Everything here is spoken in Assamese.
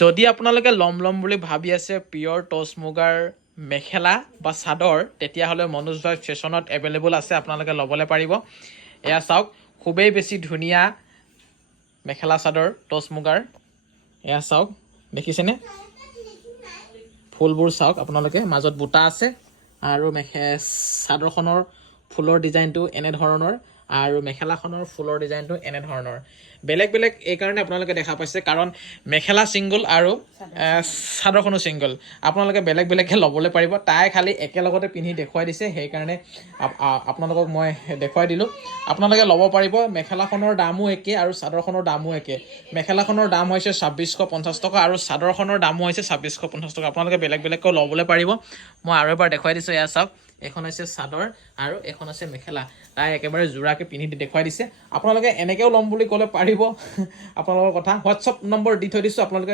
যদি আপোনালোকে ল'ম বুলি ভাবি আছে পিয়ৰ টচ মুগাৰ মেখেলা বা চাদৰ, তেতিয়াহ'লে মনোজ ভাই ফেশ্বনত এভেইলেবল আছে, আপোনালোকে ল'বলৈ পাৰিব। এয়া চাওক, খুবেই বেছি ধুনীয়া মেখেলা চাদৰ টচ মুগাৰ। এয়া চাওক, দেখিছেনে? ফুলবোৰ চাওক আপোনালোকে, মাজত বুটা আছে আৰু চাদৰখনৰ ফুলৰ ডিজাইনটো এনেধৰণৰ আৰু মেখেলাখনৰ ফুলৰ ডিজাইনটো এনেধৰণৰ। বেলেগ বেলেগ এইকাৰণে আপোনালোকে দেখা পাইছে, কাৰণ মেখেলা ছিংগল আৰু চাদৰখনো ছিংগল। আপোনালোকে বেলেগ বেলেগকৈ ল'বলৈ পাৰিব। তাই খালি একেলগতে পিন্ধি দেখুৱাই দিছে, সেইকাৰণে আপোনালোকক মই দেখুৱাই দিলোঁ। আপোনালোকে ল'ব পাৰিব। মেখেলাখনৰ দামো একে আৰু চাদৰখনৰ দামো একে। মেখেলাখনৰ দাম হৈছে 2650 টকা আৰু চাদৰখনৰ দামো হৈছে 2650 টকা। আপোনালোকে বেলেগ বেলেগকৈ ল'বলৈ পাৰিব। মই আৰু এবাৰ দেখুৱাই দিছোঁ। এয়া চাওক, এখন হৈছে চাদৰ আৰু এখন হৈছে মেখেলা। তাই একেবাৰে জোৰাকৈ পিন্ধি দেখুৱাই দিছে। আপোনালোকে এনেকৈও ল'ম বুলি ক'লে পাৰিব, আপোনালোকৰ কথা। হোৱাটছআপ নম্বৰ দি থৈ দিছোঁ, আপোনালোকে